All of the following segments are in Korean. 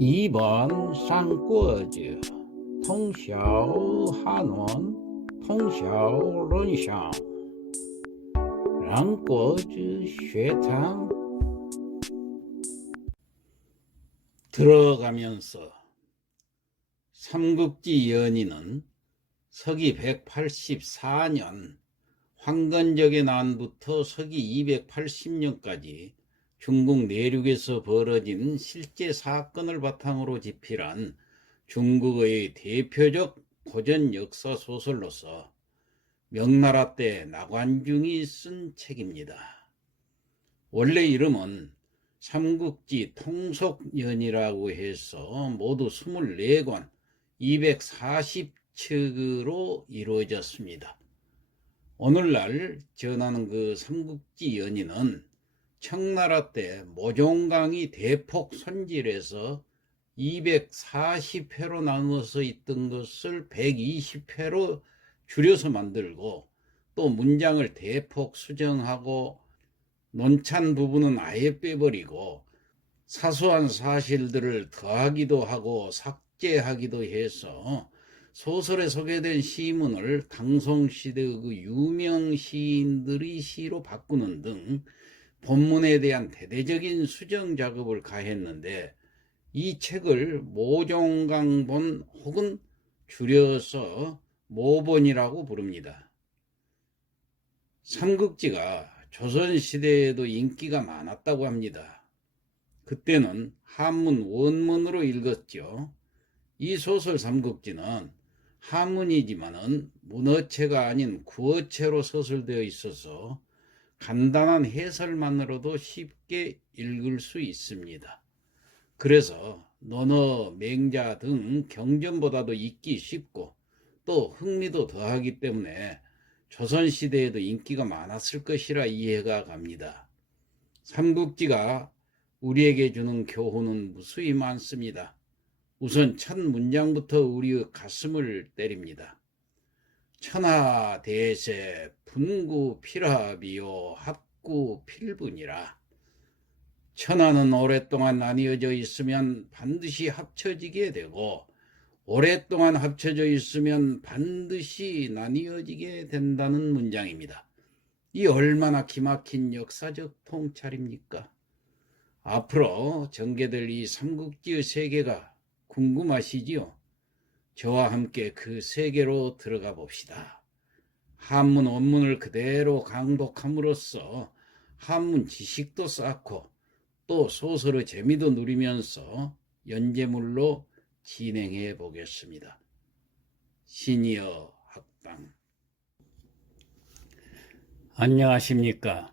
2번 三国志 通晓汉文通晓论想两国之 学堂 들어가면서 삼국지 연의는 서기 184년 황건적의 난부터 서기 280년까지 중국 내륙에서 벌어진 실제 사건을 바탕으로 집필한 중국의 대표적 고전 역사 소설로서 명나라 때 나관중이 쓴 책입니다. 원래 이름은 삼국지 통속연이라고 해서 모두 24권 240척으로 이루어졌습니다. 오늘날 전하는 그 삼국지 연의는 청나라 때 모종강이 대폭 손질해서 240회로 나누어서 있던 것을 120회로 줄여서 만들고 또 문장을 대폭 수정하고 논찬 부분은 아예 빼버리고 사소한 사실들을 더하기도 하고 삭제하기도 해서 소설에 소개된 시문을 당송시대의 그 유명 시인들이 시로 바꾸는 등 본문에 대한 대대적인 수정 작업을 가했는데 이 책을 모종강본 혹은 줄여서 모본이라고 부릅니다. 삼국지가 조선시대에도 인기가 많았다고 합니다. 그때는 한문 원문으로 읽었죠. 이 소설 삼국지는 한문이지만은 문어체가 아닌 구어체로 서술되어 있어서 간단한 해설만으로도 쉽게 읽을 수 있습니다. 그래서 논어, 맹자 등 경전보다도 읽기 쉽고 또 흥미도 더하기 때문에 조선시대에도 인기가 많았을 것이라 이해가 갑니다. 삼국지가 우리에게 주는 교훈은 무수히 많습니다. 우선 첫 문장부터 우리의 가슴을 때립니다. 천하대세 분구필합이요 합구필분이라. 천하는 오랫동안 나뉘어져 있으면 반드시 합쳐지게 되고 오랫동안 합쳐져 있으면 반드시 나뉘어지게 된다는 문장입니다. 이 얼마나 기막힌 역사적 통찰입니까? 앞으로 전개될 이 삼국지의 세계가 궁금하시지요? 저와 함께 그 세계로 들어가 봅시다. 한문 원문을 그대로 강독함으로써 한문 지식도 쌓고 또 소설의 재미도 누리면서 연재물로 진행해 보겠습니다. 시니어 학당. 안녕하십니까.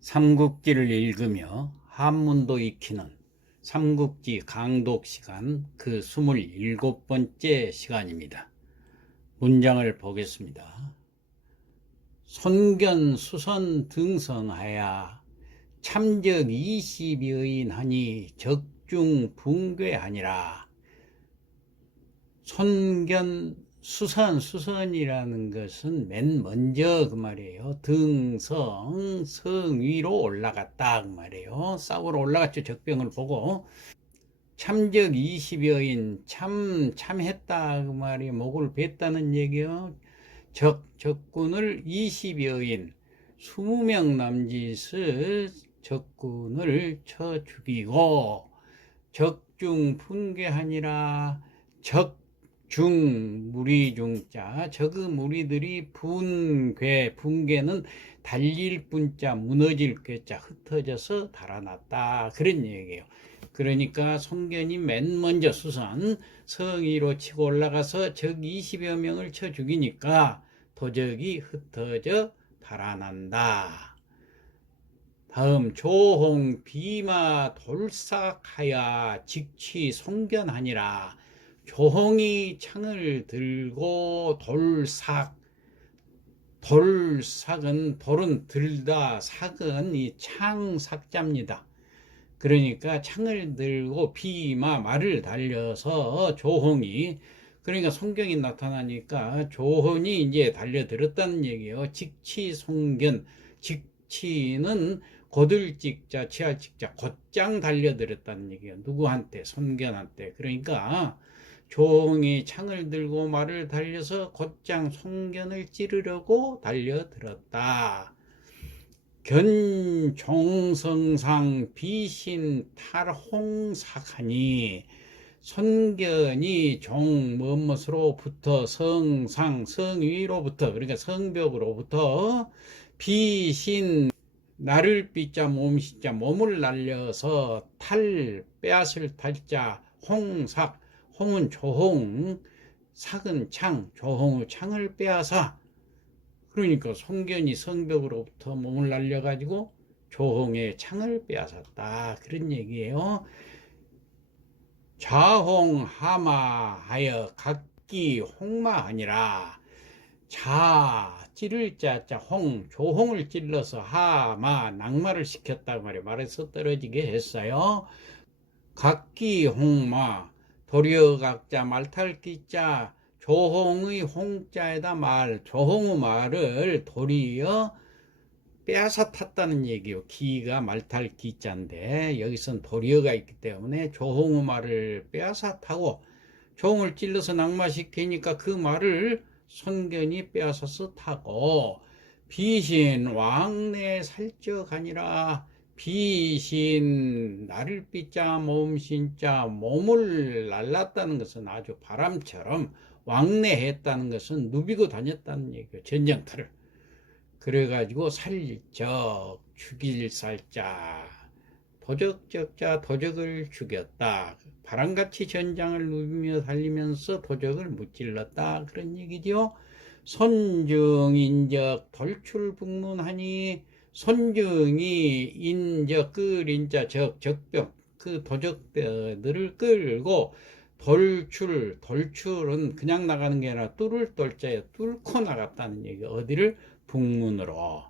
삼국지를 읽으며 한문도 익히는 삼국지 강독 시간 그 27번째 시간입니다. 문장을 보겠습니다. 손견수선 등성하야 참적 20여인 하니 적중 붕괴하니라. 수선이라는 것은 맨 먼저 그 말이에요. 성 위로 올라갔다 그 말이에요. 싸우러 올라갔죠. 적병을 보고. 참적 20여인 참했다 그 말이에요. 목을 뱉다는 얘기요. 적군을 20여인 20명 남짓을 적군을 쳐 죽이고 적중 분괴하니라. 적중 무리중자 적의 무리들이 분괴는 달릴 분자 무너질 괴자 흩어져서 달아났다 그런 얘기예요. 그러니까 송견이 맨 먼저 수선 성위로 치고 올라가서 적 20여 명을 쳐 죽이니까 도적이 흩어져 달아난다. 다음 조홍 비마 돌삭하야 직취 송견하니라. 조홍이 창을 들고 돌삭은 돌은 들다 삭은 이 창삭자입니다. 그러니까 창을 들고 비마 말을 달려서 조홍이 그러니까 송경이 나타나니까 조홍이 이제 달려들었다는 얘기예요. 직치 송견 직치는 곧을 찍자 치아 찍자 곧장 달려들었다는 얘기예요. 누구한테? 손견한테. 그러니까 조홍이 창을 들고 말을 달려서 곧장 손견을 찌르려고 달려들었다. 견종성상 비신 탈홍삭하니 손견이 종 무엇으로부터 성상 성위로부터 그러니까 성벽으로부터 비신 나를 삐자 몸시자 몸을 날려서 탈 빼앗을 탈자 홍삭 홍은 조홍 삭은 창 조홍의 창을 빼앗아 그러니까 손견이 성벽으로부터 몸을 날려가지고 조홍의 창을 빼앗았다 그런 얘기예요. 좌홍하마하여 각기 홍마하니라. 자 찌를 자자 홍 조홍을 찔러서 하마 낙마를 시켰다고 말해서 떨어지게 했어요. 각기 홍마 도리어각자 말탈기자 조홍의 홍자에다 말 조홍의 말을 도리어 빼앗아 탔다는 얘기요. 기가 말탈 기자인데 여기선 도리어가 있기 때문에 조홍의 말을 빼앗아 타고 조홍을 찔러서 낙마시키니까 그 말을 손견이 빼앗아서 타고 비신 왕래 살적하니라. 비신 나를 삐자 몸신자 몸을 날랐다는 것은 아주 바람처럼 왕래했다는 것은 누비고 다녔다는 얘기예요. 전쟁터를. 그래가지고 살적 죽일 살자 도적적자 도적을 죽였다. 바람같이 전장을 누비며 달리면서 도적을 무찔렀다 그런 얘기죠. 손중인적 돌출북문하니 손중이 인적 끌인자 적병 그 도적들을 끌고 돌출은 그냥 나가는 게 아니라 뚫을 돌자에 뚫고 나갔다는 얘기. 어디를? 북문으로.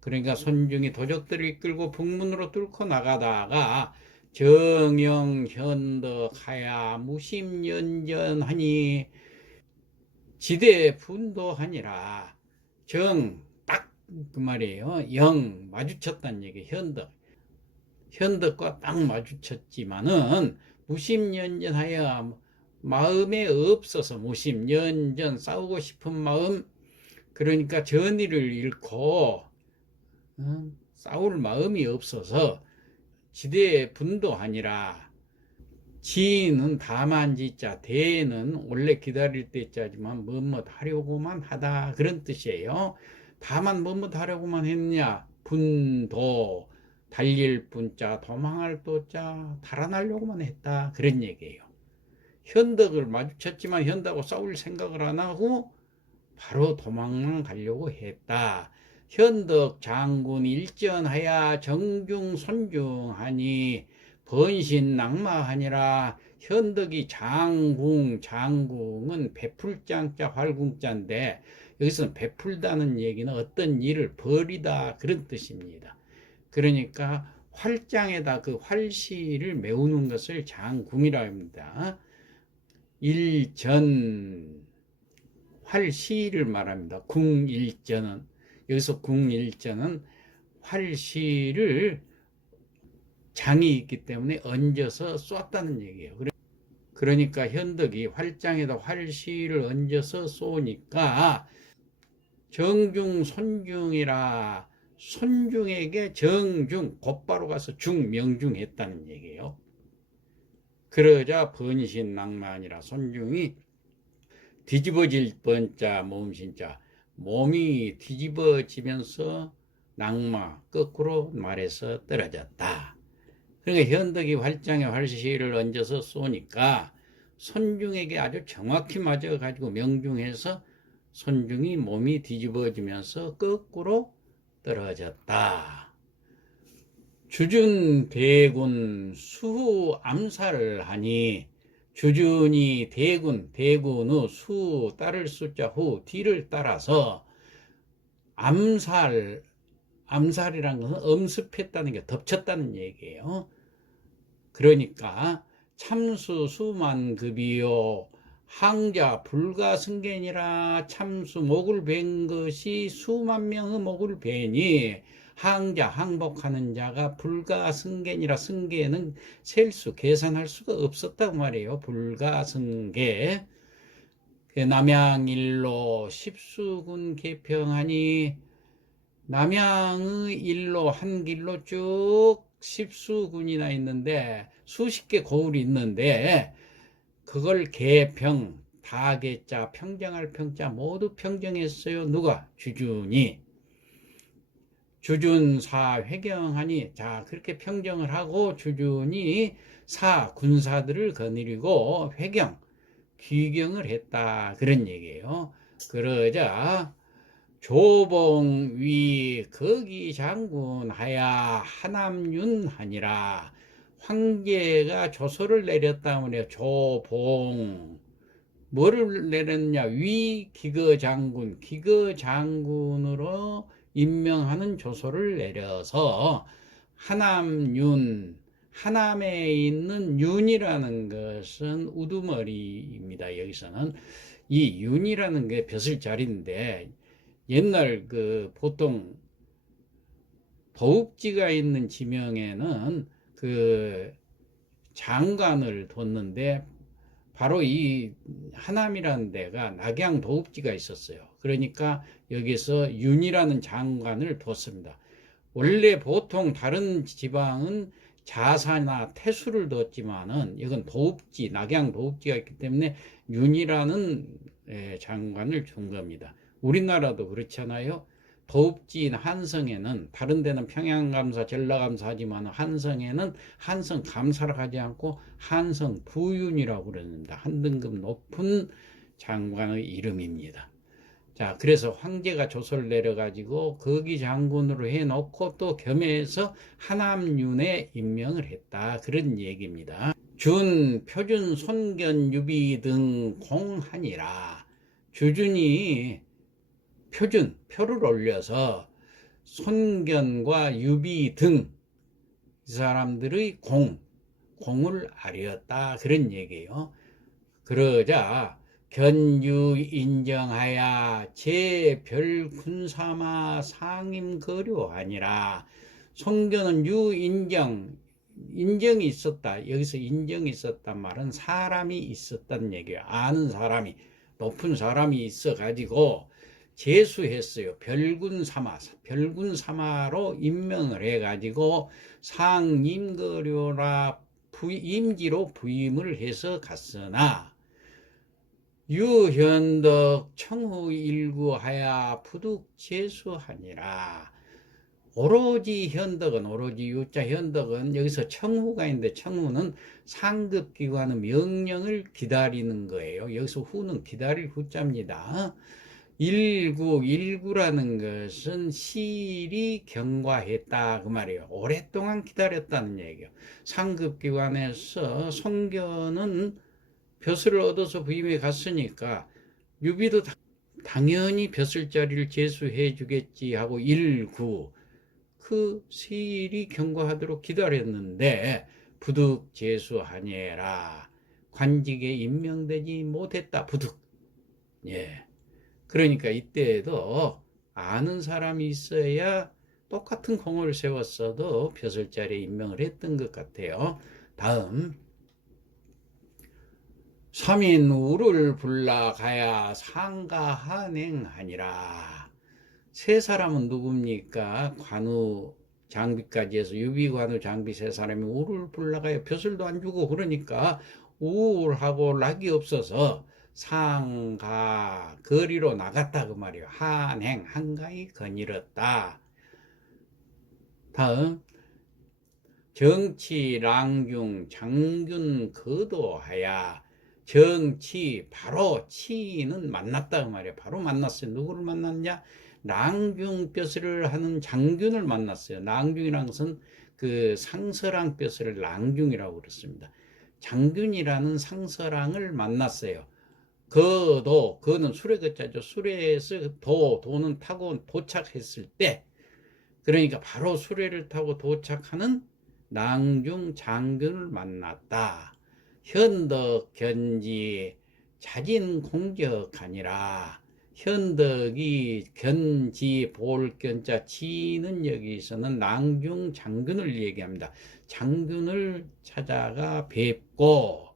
그러니까 손중이 도적들을 이끌고 북문으로 뚫고 나가다가 정영 현덕하야 무심연전하니 지대 분도하니라. 정 딱 그 말이에요. 영 마주쳤다는 얘기. 현덕과 딱 마주쳤지만은 무심연전하여 마음에 없어서 무심연전 싸우고 싶은 마음 그러니까 전의를 잃고 싸울 마음이 없어서 지대에 분도하니라. 지는 다만지자 대는 원래 기다릴 때자지만 뭐뭐 하려고만 하다 그런 뜻이에요. 다만 뭐뭐 하려고만 했느냐 분도 달릴 분자 도망할 도자 달아나려고만 했다 그런 얘기예요. 현덕을 마주쳤지만 현덕하고 싸울 생각을 안 하고 바로 도망만 가려고 했다. 현덕 장군 일전하야 정중 손중하니 번신 낙마하니라. 현덕이 장궁은 베풀장자 활궁자인데 여기서는 베풀다는 얘기는 어떤 일을 벌이다 그런 뜻입니다. 그러니까 활장에다 그 활시를 메우는 것을 장궁이라고 합니다. 일전 활시를 말합니다. 궁일전은 여기서 궁일전은 활시를 장이 있기 때문에 얹어서 쏘았다는 얘기예요. 그러니까 현덕이 활장에다 활시를 얹어서 쏘니까 정중 손중이라 손중에게 정중 곧바로 가서 명중했다는 얘기예요. 그러자 번신 낭만이라 손중이 뒤집어질 뻔자 몸신자 몸이 뒤집어지면서 낙마 거꾸로 말해서 떨어졌다. 그러니까 현덕이 활장에 활시를 얹어서 쏘니까 손중에게 아주 정확히 맞아가지고 명중해서 손중이 몸이 뒤집어지면서 거꾸로 떨어졌다. 주준 대군 수 암살을 하니 주준이 대군의 수 따를 숫자 후 뒤를 따라서 암살이란 것은 엄습했다는 게 덮쳤다는 얘기예요. 그러니까 참수 수만급이요 항자 불가승견이라 참수 목을 벤 것이 수만 명의 목을 베니 항자, 항복하는 자가 불가승계니라. 승계는 셀수, 계산할 수가 없었다고 말이에요. 불가승계. 남양일로 십수군 개평하니, 남양의 일로 한 길로 쭉 십수군이나 있는데 수십 개 고을이 있는데 그걸 개평, 다개자, 평정할 평자 모두 평정했어요. 누가? 주준이. 주준사 회경하니, 자 그렇게 평정을 하고 주준이 군사들을 거느리고 회경, 귀경을 했다, 그런 얘기예요. 그러자 조봉위 거기 장군 하야 하남윤하니라. 황제가 조서를 내렸다 그래요. 조봉. 뭐를 내렸냐? 위 기거장군, 기거장군으로 임명하는 조서를 내려서 하남윤, 하남에 있는 윤이라는 것은 우두머리입니다. 여기서는 이 윤이라는 게 벼슬자리인데, 옛날 그 보통 도읍지가 있는 지명에는 그 장관을 뒀는데, 바로 이 하남이라는 데가 낙양 도읍지가 있었어요. 그러니까 여기서 윤이라는 장관을 뒀습니다. 원래 보통 다른 지방은 자사나 태수를 뒀지만은 이건 도읍지, 낙양 도읍지가 있기 때문에 윤이라는 장관을 준 겁니다. 우리나라도 그렇잖아요. 도읍지인 한성에는, 다른 데는 평양감사, 전라감사 하지만 한성에는 한성 감사를 하지 않고 한성 부윤이라고 그러는데, 한 등급 높은 장관의 이름입니다. 자, 그래서 황제가 조서를 내려가지고 거기 장군으로 해놓고 또 겸해서 하남윤에 임명을 했다, 그런 얘기입니다. 준, 표준, 손견, 유비 등 공하니라. 주준이 표준, 표를 올려서 손견과 유비 등 이 사람들의 공을 아뢰었다, 그런 얘기예요. 그러자 견유 인정하야 제별군사마 상임거류하니라. 손견은 인정이 있었다. 여기서 인정이 있었단 말은 사람이 있었다는 얘기예요. 아는 사람이, 높은 사람이 있어 가지고 제수했어요. 별군사마로 임명을 해가지고 상임거료라 임지로 부임을 해서 갔으나, 유현덕 청후 일구하야 부득제수하니라. 오로지 현덕은, 오로지 유자 현덕은 여기서 청후가 있는데, 청후는 상급기관의 명령을 기다리는 거예요. 여기서 후는 기다릴 후자입니다. 일구라는 것은 시일이 경과했다, 그 말이에요. 오랫동안 기다렸다는 얘기예요. 상급기관에서 손견은 벼슬을 얻어서 부임해 갔으니까 유비도 당연히 벼슬 자리를 제수해 주겠지 하고 그 시일이 경과하도록 기다렸는데 부득 제수하니라. 관직에 임명되지 못했다. 부득. 예. 그러니까 이때에도 아는 사람이 있어야 똑같은 공을 세웠어도 벼슬 자리에 임명을 했던 것 같아요. 다음, 삼인우를 불러가야 상가한행하니라. 세 사람은 누굽니까? 관우 장비까지 해서 유비, 관우, 장비 세 사람이 우를 불러가야 벼슬도 안 주고, 그러니까 우울하고 락이 없어서 상가 거리로 나갔다, 그 말이에요. 한행, 한가히 거닐었다. 다음, 정치 랑중 장균 거도하야. 정치, 바로 치는 만났다, 그 말이에요. 바로 만났어요. 누구를 만났냐? 랑중 벼슬을 하는 장균을 만났어요. 랑중이라는 것은 그 상서랑 벼슬을 랑중이라고 그랬습니다. 장균이라는 상서랑을 만났어요. 그는 술의 거자죠. 술에서 도는 타고 도착했을 때, 그러니까 바로 수레를 타고 도착하는 낭중 장균을 만났다. 현덕 견지 자진 공적하니라. 현덕이 견지 볼견자 지는 여기서는 낭중 장군을 얘기합니다. 장군을 찾아가 뵙고,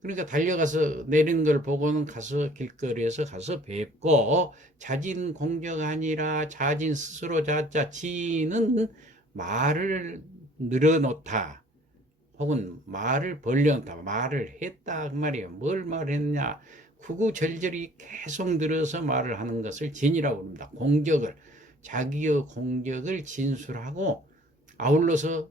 그러니까 달려가서 내리는 걸 보고는 가서 길거리에서 가서 뵙고, 자진 공적 아니라 자진 스스로 자자 지는 말을 늘어놓다 혹은 말을 벌려놓다, 말을 했다 그 말이에요. 뭘 말했냐, 구구절절히 계속 늘어서 말을 하는 것을 진이라고 합니다. 공적을, 자기의 공적을 진술하고 아울러서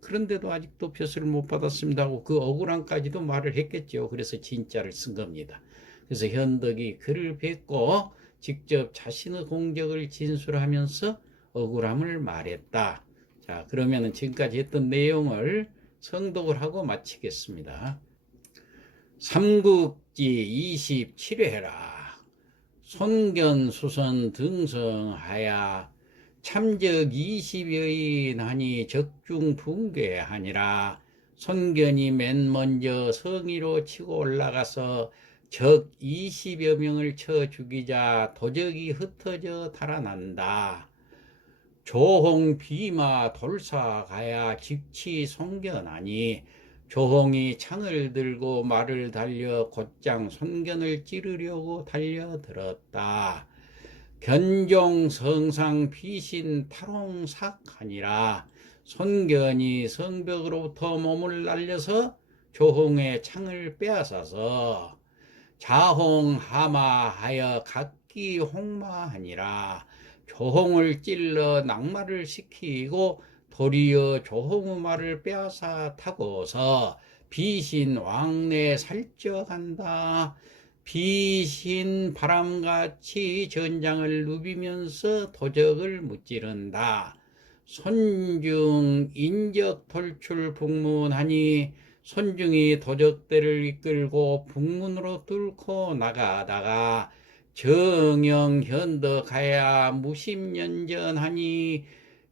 그런데도 아직도 벼슬을 못 받았습니다 하고 그 억울함까지도 말을 했겠죠. 그래서 진자를 쓴 겁니다. 그래서 현덕이 그를 뵙고 직접 자신의 공적을 진술하면서 억울함을 말했다. 자, 그러면은 지금까지 했던 내용을 성독을 하고 마치겠습니다. 삼국지 27회라 손견수선 등성하야 참적 20여인 하니 적중붕괴하니라. 손견이 맨 먼저 성의로 치고 올라가서 적 20여 명을 쳐 죽이자 도적이 흩어져 달아난다. 조홍 비마 돌사 가야 직치 손견하니 조홍이 창을 들고 말을 달려 곧장 손견을 찌르려고 달려들었다. 견종 성상 비신 탈홍삭하니라. 손견이 성벽으로부터 몸을 날려서 조홍의 창을 빼앗아서 자홍하마하여 각기 홍마하니라. 조홍을 찔러 낙마를 시키고 도리어 조홍의 말을 빼앗아 타고서 비신 왕래 살쪄간다. 비신 바람같이 전장을 누비면서 도적을 무찌른다. 손중 인적 돌출 북문하니 손중이 도적대를 이끌고 북문으로 뚫고 나가다가 정영 현덕하야 무심연전하니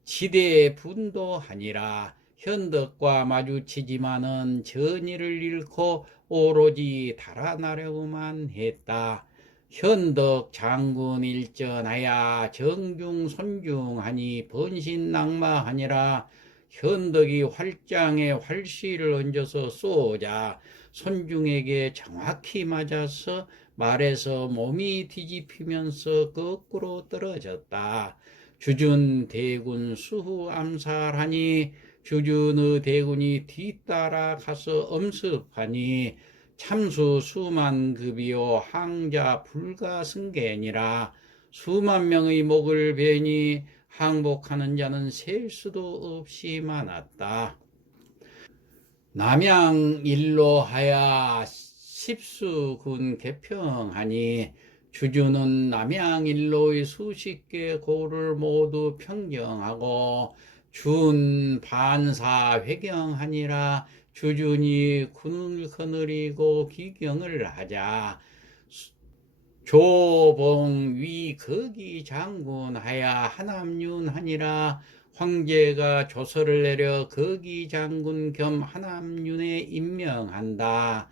지대 분도하니라. 현덕과 마주치지만은 전의를 잃고 오로지 달아나려고만 했다. 현덕 장군 일전하야 정중 손중하니 번신낙마하니라. 현덕이 활장에 활시를 얹어서 쏘자 손중에게 정확히 맞아서 말에서 몸이 뒤집히면서 거꾸로 떨어졌다. 주준 대군 수후 암살하니 주준의 대군이 뒤따라 가서 엄습하니 참수 수만급이요 항자 불가승계니라. 수만 명의 목을 베니 항복하는 자는 셀 수도 없이 많았다. 남양일로 하야 십수군 개평하니 주주는 남양일로의 수십 개 고를 모두 평정하고 준 반사 회경하니라. 주준이 군을 거느리고 기경을 하자 조봉 위 거기 장군하야 하남윤하니라. 황제가 조서를 내려 거기 장군 겸 하남윤에 임명한다.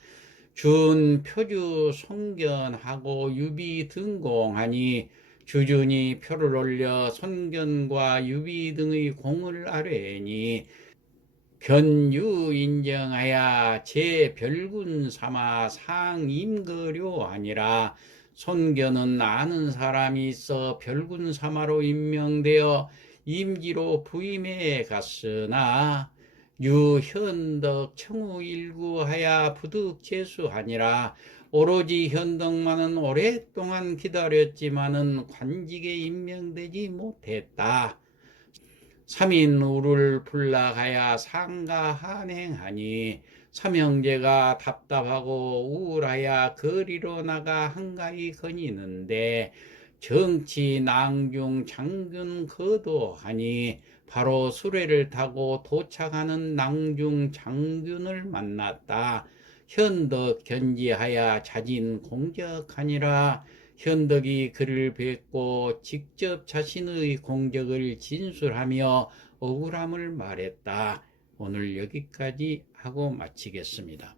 준 표주 손견하고 유비 등공하니 주준이 표를 올려 손견과 유비 등의 공을 아뢰니 견유 인정하야 제별군 삼아 상임거료 하니라. 손견은 아는 사람이 있어 별군 삼아로 임명되어 임기로 부임해 갔으나 유현덕 청우일구하야 부득재수하니라. 오로지 현덕만은 오랫동안 기다렸지만은 관직에 임명되지 못했다. 삼인우를 불락하야 상가한행하니 삼형제가 답답하고 우울하야 거리로 나가 한가히 거니는데 정치 낭중 장군 거도하니 바로 수레를 타고 도착하는 낭중 장군을 만났다. 현덕 견지하야 자진 공적하니라. 현덕이 그를 뵙고 직접 자신의 공적을 진술하며 억울함을 말했다. 오늘 여기까지 하고 마치겠습니다.